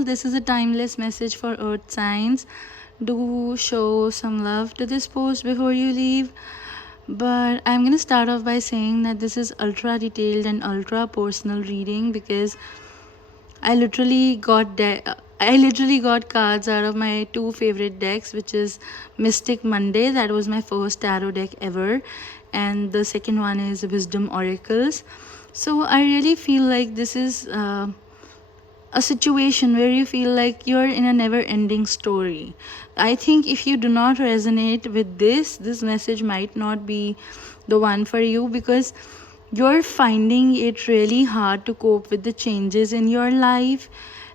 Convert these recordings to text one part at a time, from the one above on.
soul, this is a timeless message for earth signs. Do show some love to this post before you leave. But I'm gonna start off by saying that this is ultra detailed and ultra personal reading because I literally got cards out of my two favorite decks, which is Mystic Monday, that was my first tarot deck ever, and the second one is Wisdom Oracles. So I really feel like this is a situation where you feel like you're in a never ending story. I think if you do not resonate with this message might not be the one for you, because you're finding it really hard to cope with the changes in your life.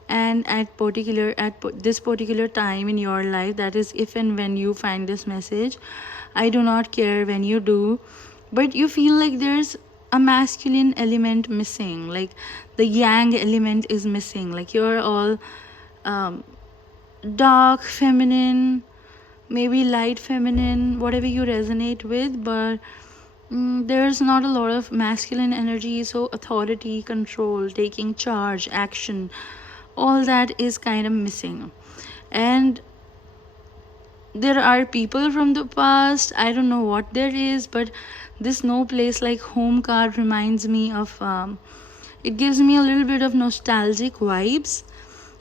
And this particular time in your life, that is if and when you find this message, I do not care when you do, but you feel like there's a masculine element missing, like the yang element is missing, like you're all dark feminine, maybe light feminine, whatever you resonate with, but there's not a lot of masculine energy. So authority, control, taking charge, action, all that is kind of missing. And there are people from the past, I don't know what there is, but this no place like home card reminds me of it gives me a little bit of nostalgic vibes.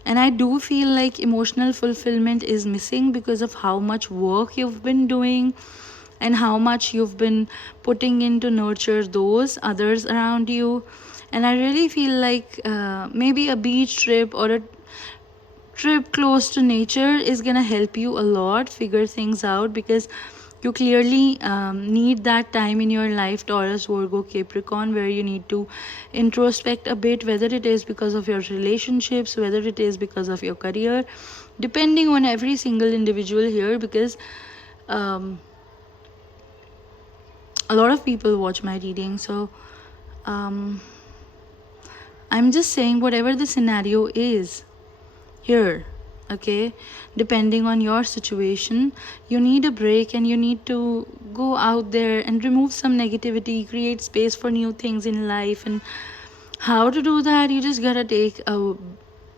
And I do feel like emotional fulfillment is missing because of how much work you've been doing and how much you've been putting in to nurture those others around you. And I really feel like maybe a beach trip or a trip close to nature is gonna help you a lot figure things out, because you clearly need that time in your life, Taurus, Virgo, Capricorn, where you need to introspect a bit, whether it is because of your relationships, whether it is because of your career, depending on every single individual here, because a lot of people watch my reading. So I'm just saying whatever the scenario is here, okay, depending on your situation, you need a break and you need to go out there and remove some negativity, create space for new things in life. And how to do that? You just gotta take a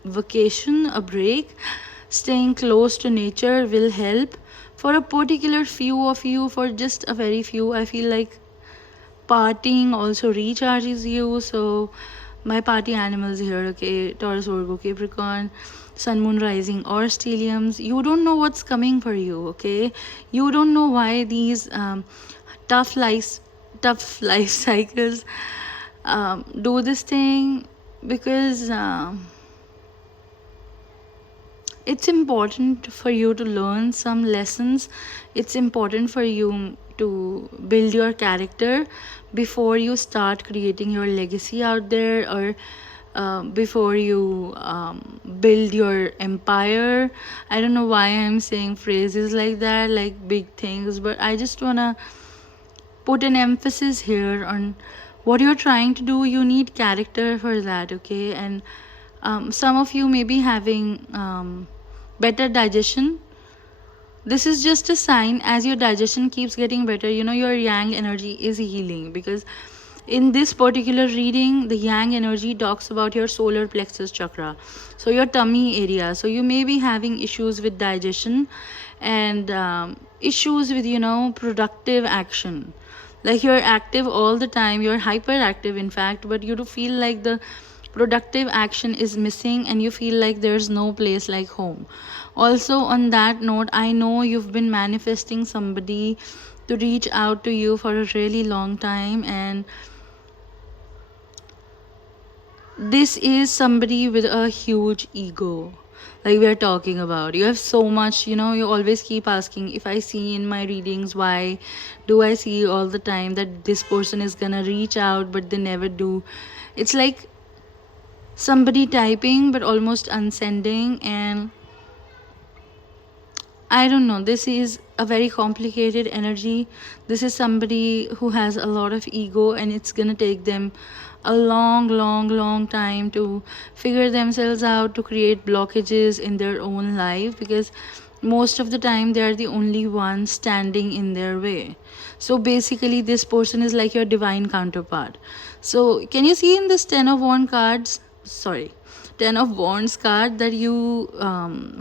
vacation, a break. Staying close to nature will help for a particular few of you. For just a very few, I feel like partying also recharges you. So my party animals here, okay, Taurus, Virgo, Capricorn, Sun, Moon, Rising, or stelliums, you don't know what's coming for you, okay? You don't know why these tough life cycles do this thing, because it's important for you to learn some lessons. It's important for you to build your character before you start creating your legacy out there, or before you build your empire. I don't know why I'm saying phrases like that, like big things, but I just wanna put an emphasis here on what you're trying to do. You need character for that, okay? And some of you may be having better digestion. This is just a sign, as your digestion keeps getting better, you know, your yang energy is healing, because in this particular reading, the yang energy talks about your solar plexus chakra, so your tummy area. So you may be having issues with digestion and issues with, you know, productive action. Like you're active all the time, you're hyperactive in fact, but you do feel like the productive action is missing and you feel like there's no place like home. Also, on that note, I know you've been manifesting somebody to reach out to you for a really long time, and this is somebody with a huge ego, like we are talking about. You have so much, you know, you always keep asking, if I see in my readings, why do I see all the time that this person is gonna reach out but they never do? It's like somebody typing but almost unsending. And I don't know, this is a very complicated energy. This is somebody who has a lot of ego, and it's gonna take them a long time to figure themselves out, to create blockages in their own life, because most of the time they are the only ones standing in their way. So basically this person is like your divine counterpart. So can you see in this 10 of Wands cards, sorry, 10 of wands card, that you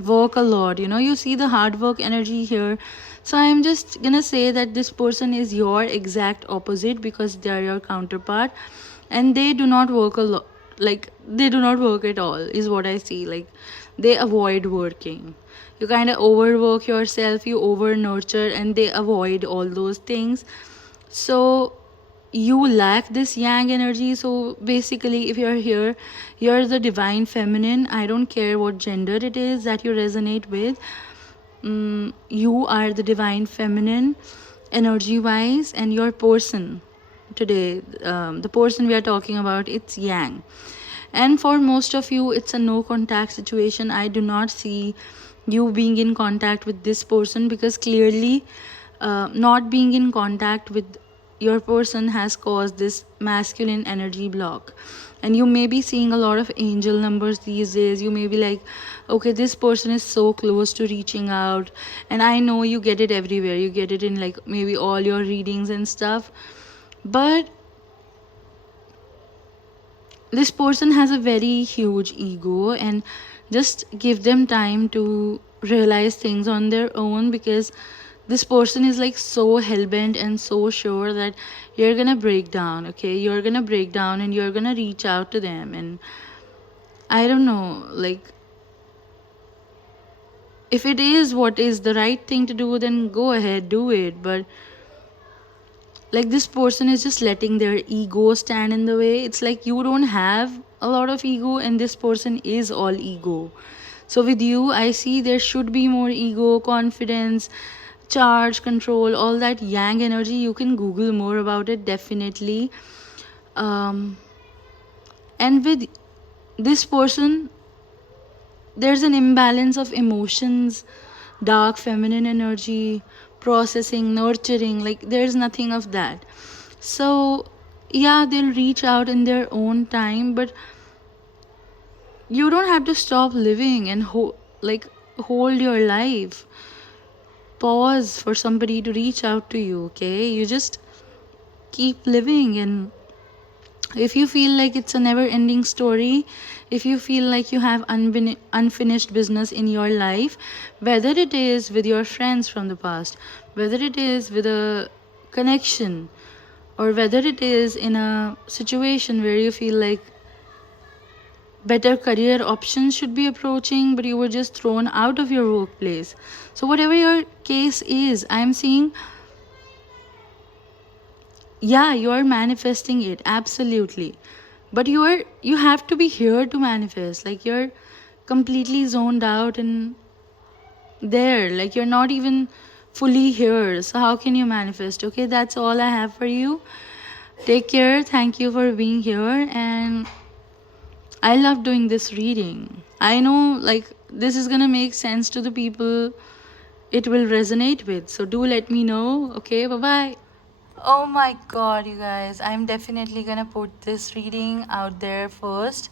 work a lot, you know, you see the hard work energy here. So I'm just gonna say that this person is your exact opposite, because they are your counterpart, and they do not work a lot, like they do not work at all is what I see. Like they avoid working, you kind of overwork yourself, you over nurture, and they avoid all those things. So you lack this yang energy. So basically, if you're here, you're the divine feminine. I don't care what gender it is that you resonate with. You are the divine feminine energy wise, and your person today, the person we are talking about, it's yang. And for most of you, it's a no contact situation. I do not see you being in contact with this person, because clearly not being in contact with your person has caused this masculine energy block. And you may be seeing a lot of angel numbers these days. You may be like, okay, this person is so close to reaching out. And I know you get it everywhere, you get it in like maybe all your readings and stuff. But this person has a very huge ego, and just give them time to realize things on their own, because this person is like so hell-bent and so sure that you're gonna break down. Okay, you're gonna break down and you're gonna reach out to them. And I don't know, like, if it is what is the right thing to do, then go ahead, do it. But like, this person is just letting their ego stand in the way. It's like you don't have a lot of ego, and this person is all ego. So with you, I see there should be more ego, confidence, charge, control, all that yang energy. You can google more about it, definitely. And with this person, there's an imbalance of emotions, dark feminine energy, processing, nurturing. Like there's nothing of that. So yeah, they'll reach out in their own time, but you don't have to stop living and like hold your life. Pause for somebody to reach out to you. Okay, you just keep living. And if you feel like it's a never ending story, if you feel like you have unfinished business in your life, whether it is with your friends from the past, whether it is with a connection, or whether it is in a situation where you feel like better career options should be approaching, but you were just thrown out of your workplace. So whatever your case is, I'm seeing, yeah, you're manifesting it, absolutely. But you have to be here to manifest. Like you're completely zoned out and there, like you're not even fully here. So how can you manifest? Okay, that's all I have for you. Take care, thank you for being here. And I love doing this reading. I know, like, this is gonna make sense to the people it will resonate with. So do let me know. Okay, bye bye. Oh my god, you guys, I'm definitely gonna put this reading out there first.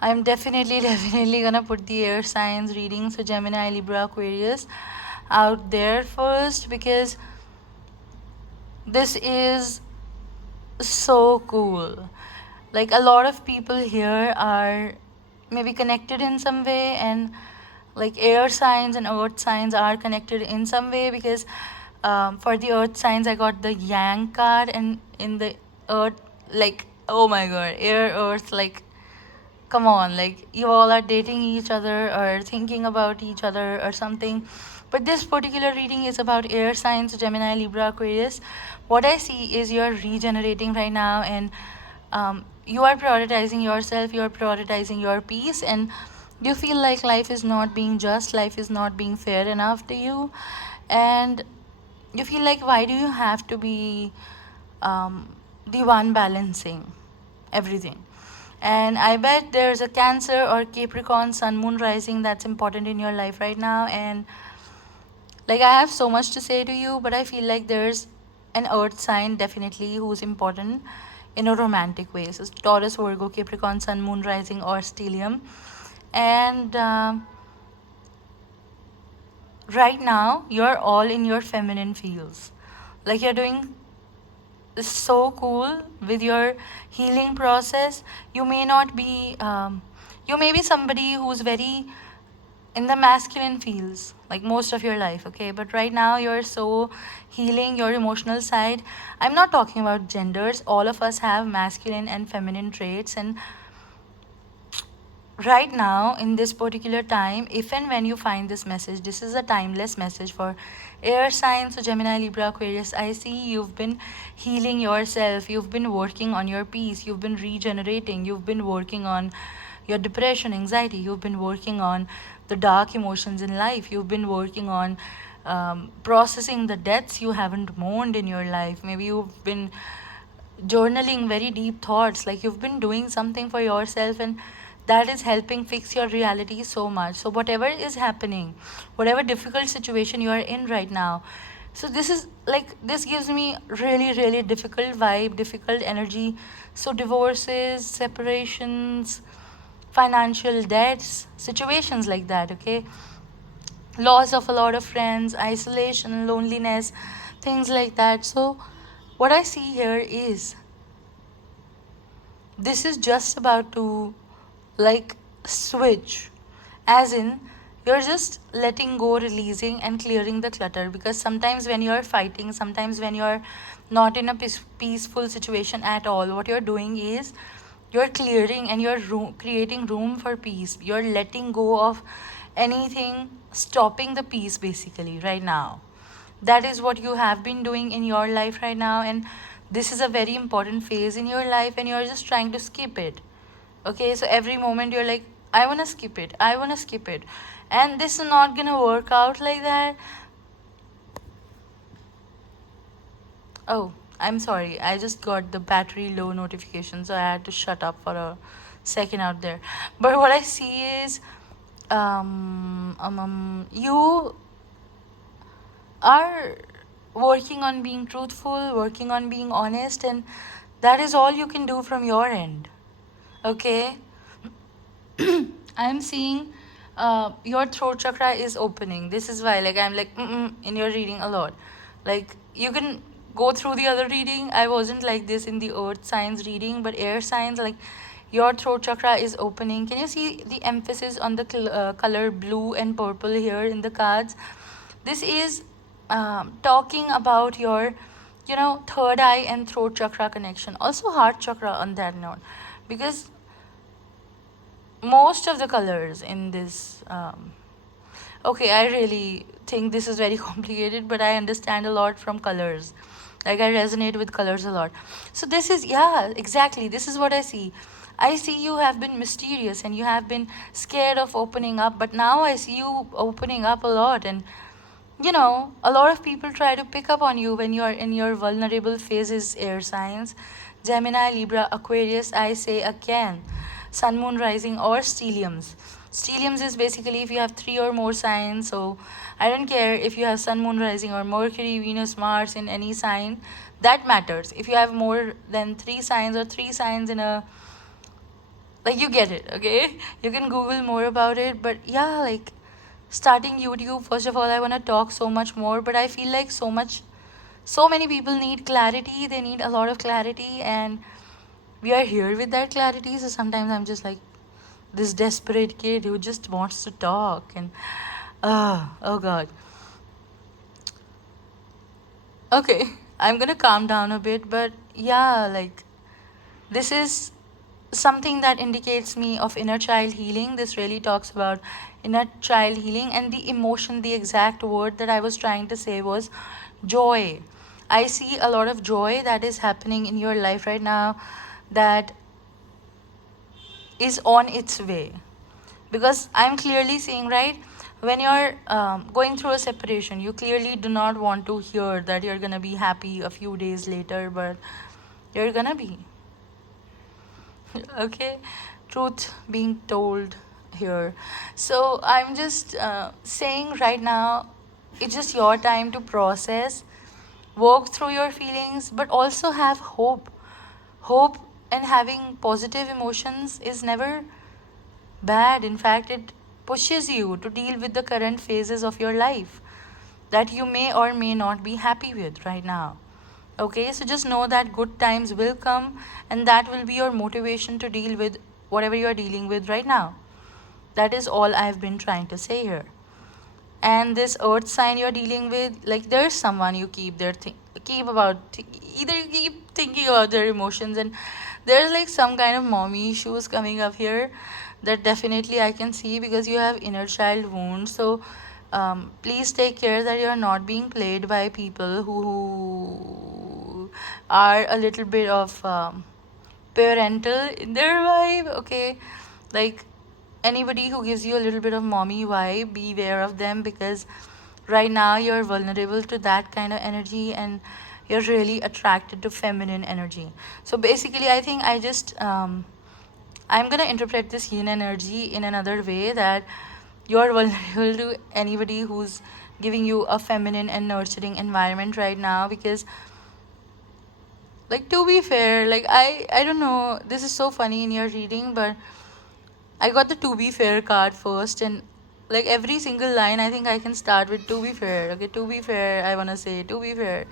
I'm definitely, definitely gonna put the air signs reading, so Gemini, Libra, Aquarius, out there first, because this is so cool. Like, a lot of people here are maybe connected in some way, and like air signs and earth signs are connected in some way, because for the earth signs I got the yang card, and in the earth, like, oh my god, air, earth, like, come on, like you all are dating each other or thinking about each other or something. But this particular reading is about air signs, Gemini, Libra, Aquarius. What I see is you're regenerating right now, and you are prioritizing yourself, you are prioritizing your peace, and you feel like life is not being just, life is not being fair enough to you. And you feel like, why do you have to be the one balancing everything? And I bet there's a Cancer or Capricorn Sun Moon rising that's important in your life right now. And like, I have so much to say to you, but I feel like there's an earth sign definitely who's important in a romantic way. So Taurus, Virgo, Capricorn Sun Moon rising, or stellium. And right now you're all in your feminine fields. Like, you're doing so cool with your healing process. You may not be, you may be somebody who's very in the masculine fields like most of your life, okay? But right now you're so healing your emotional side. I'm not talking about genders. All of us have masculine and feminine traits, and right now in this particular time, if and when you find this message, this is a timeless message for air signs. So Gemini, Libra, Aquarius, I see you've been healing yourself, you've been working on your peace, you've been regenerating, you've been working on your depression, anxiety, you've been working on the dark emotions in life, you've been working on processing the deaths you haven't mourned in your life. Maybe you've been journaling very deep thoughts, like you've been doing something for yourself, and that is helping fix your reality so much. So whatever is happening, whatever difficult situation you are in right now, so this is like, this gives me really really difficult vibe, difficult energy. So divorces, separations, financial debts, situations like that, okay? Loss of a lot of friends, isolation, loneliness, things like that. So what I see here is, this is just about to like switch, as in you're just letting go, releasing and clearing the clutter. Because sometimes when you're fighting, sometimes when you're not in a peaceful situation at all, what you're doing is you're clearing and you're creating room for peace. You're letting go of anything stopping the peace basically right now. That is what you have been doing in your life right now, and this is a very important phase in your life, and you're just trying to skip it. Okay, so every moment you're like, I want to skip it, I want to skip it, and this is not gonna work out like that. Oh, I'm sorry, I just got the battery low notification, so I had to shut up for a second out there. But what I see is, you are working on being truthful, working on being honest, and that is all you can do from your end. Okay, I'm seeing your throat chakra is opening. This is why, like, I'm like, in your reading a lot. Like, you can go through the other reading. I wasn't like this in the earth signs reading, but air signs, like, your throat chakra is opening. Can you see the emphasis on the color blue and purple here in the cards? This is talking about your, third eye and throat chakra connection. Also, heart chakra on that note, because most of the colors in this, okay, I really think this is very complicated, but I understand a lot from colors. Like, I resonate with colors a lot. So this is, yeah, exactly, this is what I see. I see you have been mysterious and you have been scared of opening up, but now I see you opening up a lot. And a lot of people try to pick up on you when you are in your vulnerable phases. Air signs, Gemini, Libra, Aquarius, I say again, Sun, Moon, Rising, or stelliums. Stelliums is basically if you have 3 or more signs. So I don't care if you have Sun, Moon, Rising, or Mercury, Venus, Mars in any sign. That matters. If you have more than 3 signs, or 3 signs in a, like, you get it, okay? You can Google more about it. But yeah, like, starting YouTube, first of all, I want to talk so much more, but I feel like so many people need clarity. They need a lot of clarity, and we are here with that clarity. So sometimes I'm just like this desperate kid who just wants to talk, and oh god. Okay, I'm gonna calm down a bit, but yeah, like, this is something that indicates me of inner child healing. This really talks about inner child healing, and the emotion, the exact word that I was trying to say was joy. I see a lot of joy that is happening in your life right now, that is on its way. Because I'm clearly seeing, right, when you're going through a separation, you clearly do not want to hear that you're gonna be happy a few days later, but you're gonna be. Okay, truth being told here. So I'm just saying right now, it's just your time to process, work through your feelings, but also have hope. And having positive emotions is never bad. In fact, it pushes you to deal with the current phases of your life that you may or may not be happy with right now. Okay, so just know that good times will come, and that will be your motivation to deal with whatever you're dealing with right now. That is all I've been trying to say here. And this earth sign you're dealing with, like, there's someone you keep there keep about either you keep thinking about their emotions, and there's like some kind of mommy issues coming up here that definitely I can see because you have inner child wounds. So please take care that you're not being played by people who are a little bit of parental in their vibe. Okay, like, anybody who gives you a little bit of mommy vibe, beware of them, because right now you're vulnerable to that kind of energy, and you're really attracted to feminine energy. So basically, I think I'm gonna interpret this yin energy in another way, that you're vulnerable to anybody who's giving you a feminine and nurturing environment right now. Because, like, to be fair, like, I don't know, this is so funny in your reading, but I got the to be fair card first, and like every single line, I think I can start with to be fair. Okay, to be fair, I wanna say to be fair.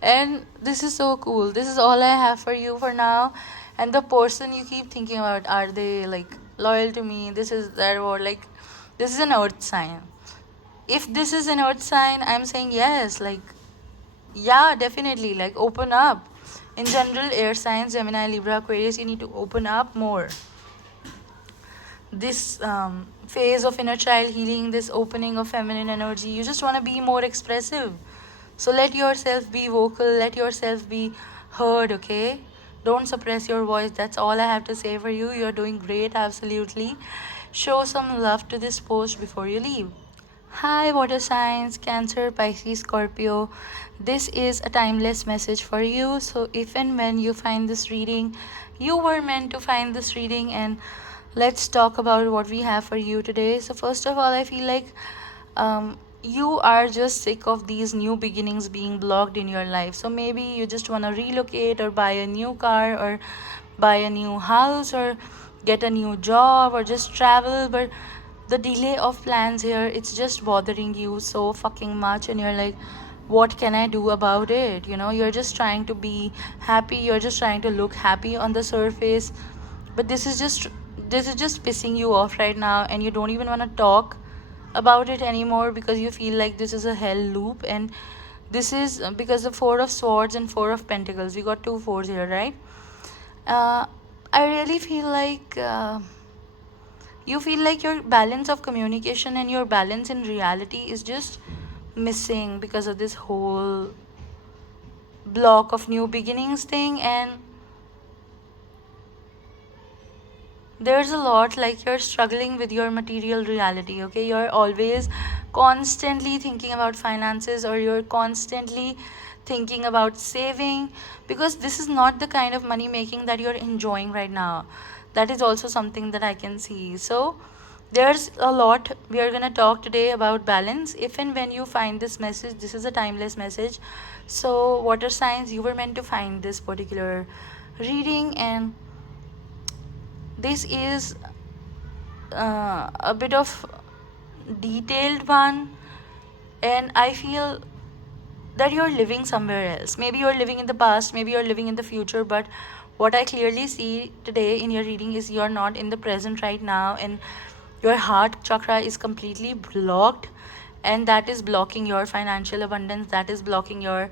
And this is so cool. This is all I have for you for now. And the person you keep thinking about, are they like loyal to me? This is that, or like, this is an earth sign. If this is an earth sign, I'm saying yes, like, yeah, definitely, like, open up. In general, air signs, Gemini, Libra, Aquarius, you need to open up more. This phase of inner child healing, this opening of feminine energy, you just want to be more expressive. So let yourself be vocal, let yourself be heard, okay? Don't suppress your voice. That's all I have to say for you. You're doing great, absolutely. Show some love to this post before you leave. Hi, water signs, Cancer, Pisces, Scorpio. This is a timeless message for you. So, if and when you find this reading, you were meant to find this reading, and let's talk about what we have for you today. So, first of all, I feel like you are just sick of these new beginnings being blocked in your life. So, maybe you just want to relocate, or buy a new car, or buy a new house, or get a new job, or just travel, but the delay of plans here, it's just bothering you so fucking much, and you're like, what can I do about it? You know, you're just trying to be happy, you're just trying to look happy on the surface, but this is just pissing you off right now, and you don't even want to talk about it anymore because you feel like this is a hell loop. And this is because the Four of Swords and Four of Pentacles, we got two fours here, right? uh, I really feel like you feel like your balance of communication and your balance in reality is just missing because of this whole block of new beginnings thing. And there's a lot, like, you're struggling with your material reality. Okay, you're always constantly thinking about finances, or you're constantly thinking about saving, because this is not the kind of money making that you're enjoying right now. That is also something that I can see. So there's a lot. We are going to talk today about balance. If and when you find this message, this is a timeless message. So water signs, you were meant to find this particular reading, and this is a bit of detailed one. And I feel that you're living somewhere else. Maybe you're living in the past, maybe you're living in the future, but what I clearly see today in your reading is you're not in the present right now, and your heart chakra is completely blocked, and that is blocking your financial abundance, that is blocking your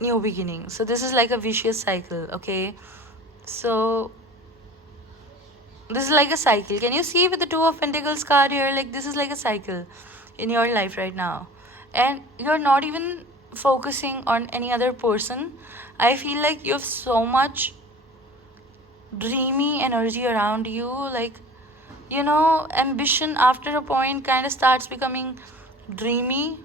new beginning. So this is like a vicious cycle, okay? So this is like a cycle. Can you see with the Two of Pentacles card here? Like, this is like a cycle in your life right now. And you're not even focusing on any other person. I feel like you have so much dreamy energy around you. Like, you know, ambition after a point kind of starts becoming dreamy,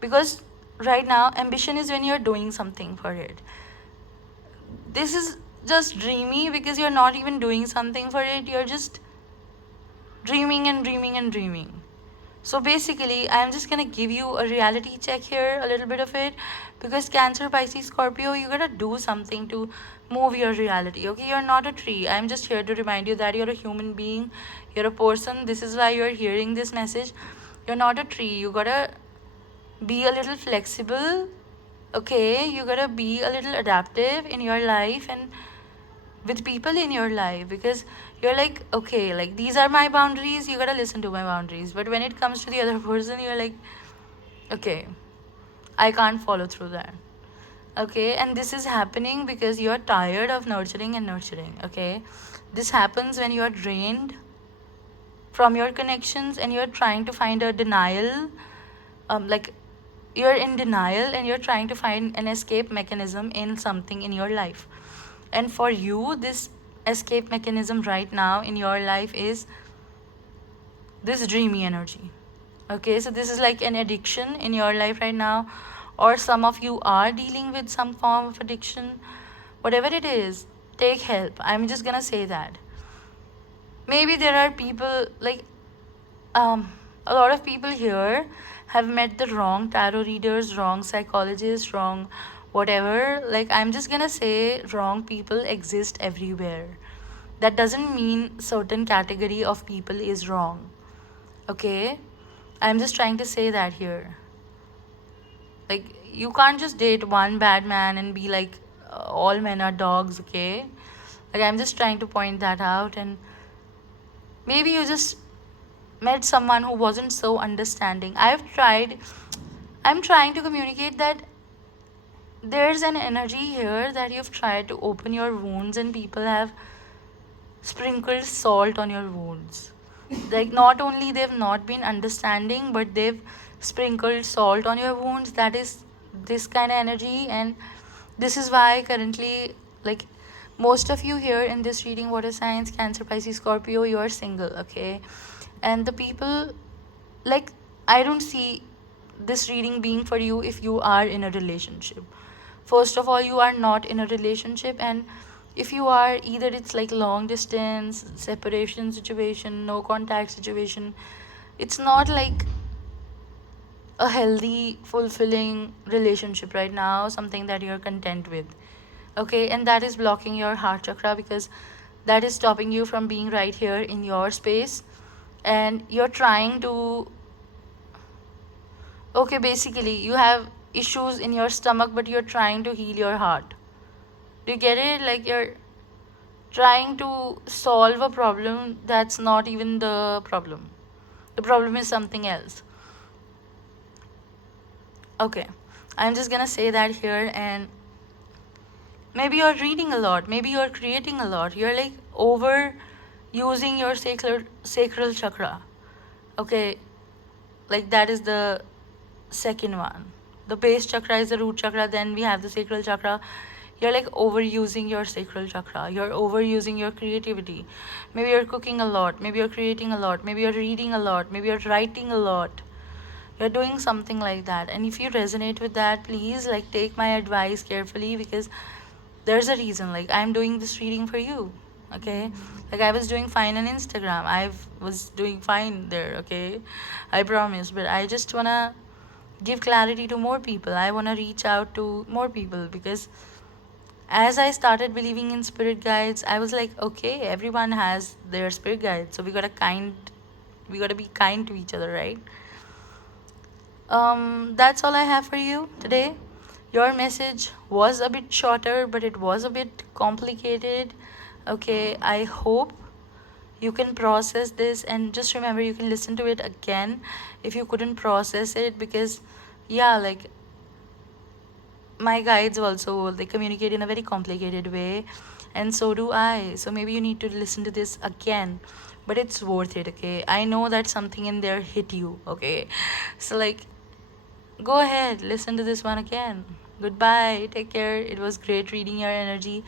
because right now, ambition is when you're doing something for it. This is just dreamy because you're not even doing something for it, you're just dreaming and dreaming and dreaming. So basically, I'm just gonna give you a reality check here, a little bit of it, because Cancer, Pisces, Scorpio, you gotta do something to move your reality. Okay, you're not a tree. I'm just here to remind you that you're a human being, you're a person. This is why you're hearing this message. You're not a tree. You gotta be a little flexible Okay, you gotta be a little adaptive in your life and with people in your life, because you're like, okay, like these are my boundaries, you gotta listen to my boundaries. But when it comes to the other person, you're like, okay, I can't follow through that. Okay, and this is happening because you're tired of nurturing and nurturing. Okay, this happens when you're drained from your connections and you're trying to find a denial, like you're in denial and you're trying to find an escape mechanism in something in your life. And for you, this escape mechanism right now in your life is this dreamy energy. Okay, so this is like an addiction in your life right now, or some of you are dealing with some form of addiction. Whatever it is, take help. I'm just gonna say that. Maybe there are people like, a lot of people here have met the wrong tarot readers, wrong psychologists, wrong whatever. Like, I'm just gonna say wrong people exist everywhere. That doesn't mean certain category of people is wrong. Okay? I'm just trying to say that here. Like, you can't just date one bad man and be like, all men are dogs, okay? Like, I'm just trying to point that out. And maybe you just met someone who wasn't so understanding. I'm trying to communicate that there's an energy here that you've tried to open your wounds and people have sprinkled salt on your wounds. Like, not only they've not been understanding, but they've sprinkled salt on your wounds. That is this kind of energy. And this is why currently, like, most of you here in this reading, water signs, Cancer, Pisces, Scorpio, you are single. Okay, and the people, like, I don't see this reading being for you if you are in a relationship. First of all, you are not in a relationship, and if you are, either it's like long distance, separation situation, no contact situation. It's not like a healthy, fulfilling relationship right now, something that you're content with. Okay, and that is blocking your heart chakra, because that is stopping you from being right here in your space. And you're trying to, okay, basically you have issues in your stomach, but you're trying to heal your heart. Do you get it? Like, you're trying to solve a problem that's not even the problem. The problem is something else. Okay, I'm just gonna say that here. And maybe you're reading a lot, maybe you're creating a lot, you're like over using your sacral chakra. Okay, like that is the second one. The base chakra is the root chakra, then we have the sacral chakra. You're like overusing your sacral chakra, you're overusing your creativity. Maybe you're cooking a lot, maybe you're creating a lot, maybe you're reading a lot, maybe you're writing a lot. You're doing something like that. And if you resonate with that, please, like, take my advice carefully, because there's a reason. Like, I'm doing this reading for you. Okay, like, I was doing fine on Instagram, I was doing fine there. Okay, I promise. But I just wanna give clarity to more people, I wanna reach out to more people, because as I started believing in spirit guides, I was like, okay, everyone has their spirit guide, so we gotta be kind to each other, right? That's all I have for you today. Your message was a bit shorter, but it was a bit complicated. Okay, I hope you can process this, and just remember, you can listen to it again if you couldn't process it, because yeah, like, my guides also, they communicate in a very complicated way, and so do I. So maybe you need to listen to this again, but it's worth it. Okay, I know that something in there hit you. Okay, so, like, go ahead, listen to this one again. Goodbye, take care. It was great reading your energy,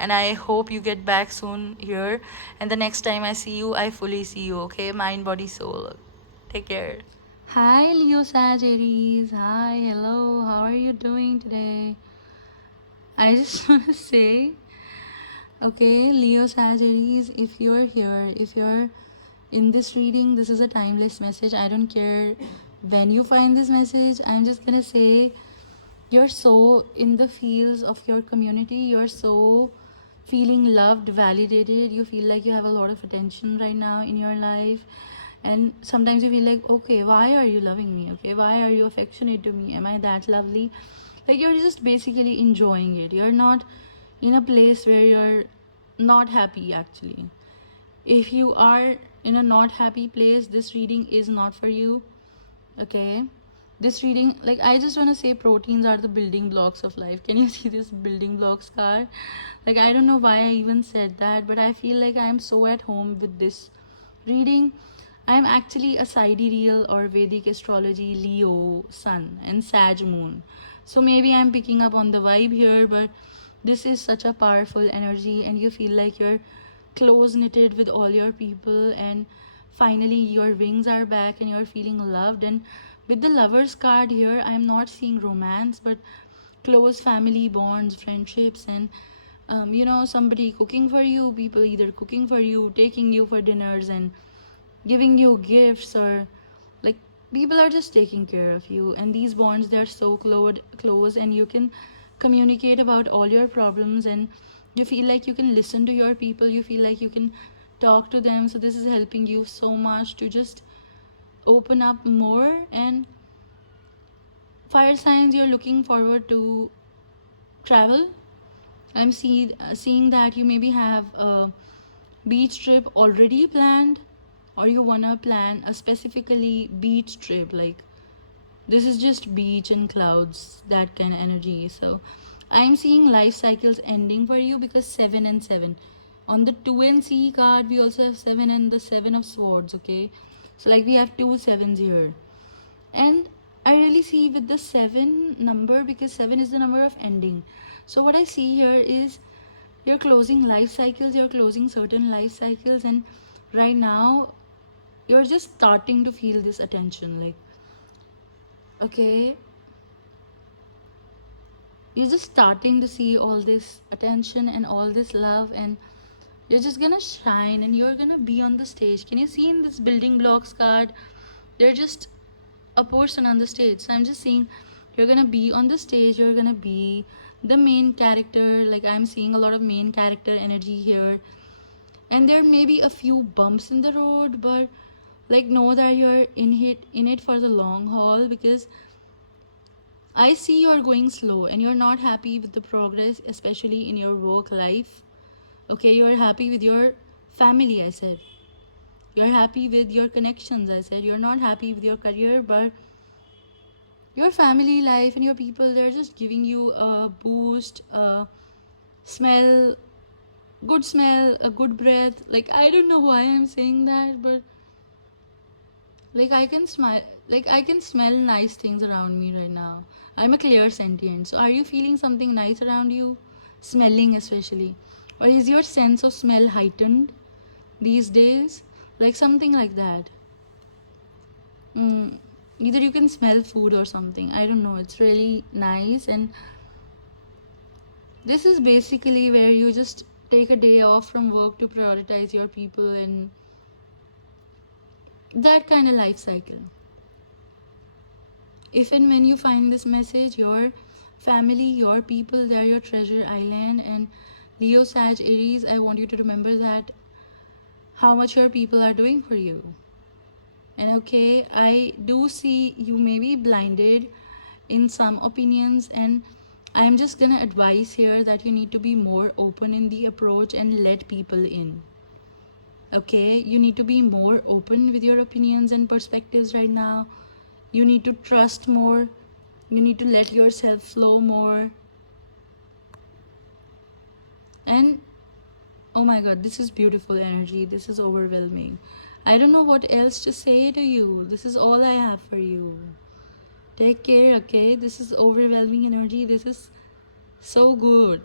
and I hope you get back soon here. And the next time I see you, I fully see you. Okay, mind, body, soul. Take care. Hi, Leo Sagittarius. Hi, hello. How are you doing today? I just want to say, okay, Leo Sagittarius, if you're here, if you're in this reading, this is a timeless message. I don't care when you find this message. I'm just gonna say, you're so in the fields of your community, you're so feeling loved, validated, you feel like you have a lot of attention right now in your life. And sometimes you feel like, okay, why are you loving me? Okay, why are you affectionate to me? Am I that lovely? Like you're just basically enjoying it. You're not in a place where you're not happy actually. If you are in a not happy place, this reading is not for you. Okay, this reading, like, I just want to say proteins are the building blocks of life. Can you see this building blocks card? Like, I don't know why I even said that, but I feel like I'm so at home with this reading. I'm actually a sidereal or Vedic astrology Leo sun and Sag moon, so maybe I'm picking up on the vibe here. But this is such a powerful energy and you feel like you're close knitted with all your people, and finally your wings are back and you're feeling loved. And with the lovers card here, I'm not seeing romance, but close family bonds, friendships, and somebody cooking for you, people either cooking for you, taking you for dinners, and giving you gifts, or like people are just taking care of you. And these bonds, they're so close, and you can communicate about all your problems, and you feel like you can listen to your people, you feel like you can talk to them. So this is helping you so much to just open up more. And fire signs, you're looking forward to travel. I'm seeing that you maybe have a beach trip already planned, or you wanna plan a specifically beach trip. Like, this is just beach and clouds, that kind of energy. So I'm seeing life cycles ending for you, because 7 and 7 on the 2 and C card, we also have 7 and the 7 of swords. Okay, so like we have two sevens here. And I really see with the 7 number, because 7 is the number of ending. So what I see here is you're closing life cycles, you're closing certain life cycles, and right now you're just starting to feel this attention. Like, okay, you're just starting to see all this attention and all this love, and you're just gonna shine and you're gonna be on the stage. Can you see in this building blocks card, they're just a person on the stage? So I'm just seeing you're gonna be on the stage, you're gonna be the main character. Like, I'm seeing a lot of main character energy here, and there may be a few bumps in the road, but like, know that you're in it for the long haul, because I see you're going slow and you're not happy with the progress, especially in your work life. Okay, you're happy with your family, I said. You're happy with your connections, I said. You're not happy with your career, but your family life and your people, they're just giving you a boost, a smell, good smell, a good breath. Like, I don't know why I'm saying that, but like, I can smile, like, I can smell nice things around me right now. I'm a clear sentient. So are you feeling something nice around you? Smelling especially. Or is your sense of smell heightened these days? Like something like that. Either you can smell food or something. I don't know. It's really nice. And this is basically where you just take a day off from work to prioritize your people, and that kind of life cycle. If and when you find this message, your family, your people, they're your treasure island. And Leo, Sag, Aries, I want you to remember that how much your people are doing for you. And okay, I do see you may be blinded in some opinions, and I'm just gonna advise here that you need to be more open in the approach and let people in. Okay, you need to be more open with your opinions and perspectives right now. You need to trust more. You need to let yourself flow more. And oh my god, this is beautiful energy. This is overwhelming. I don't know what else to say to you. This is all I have for you. Take care, okay? This is overwhelming energy. This is so good.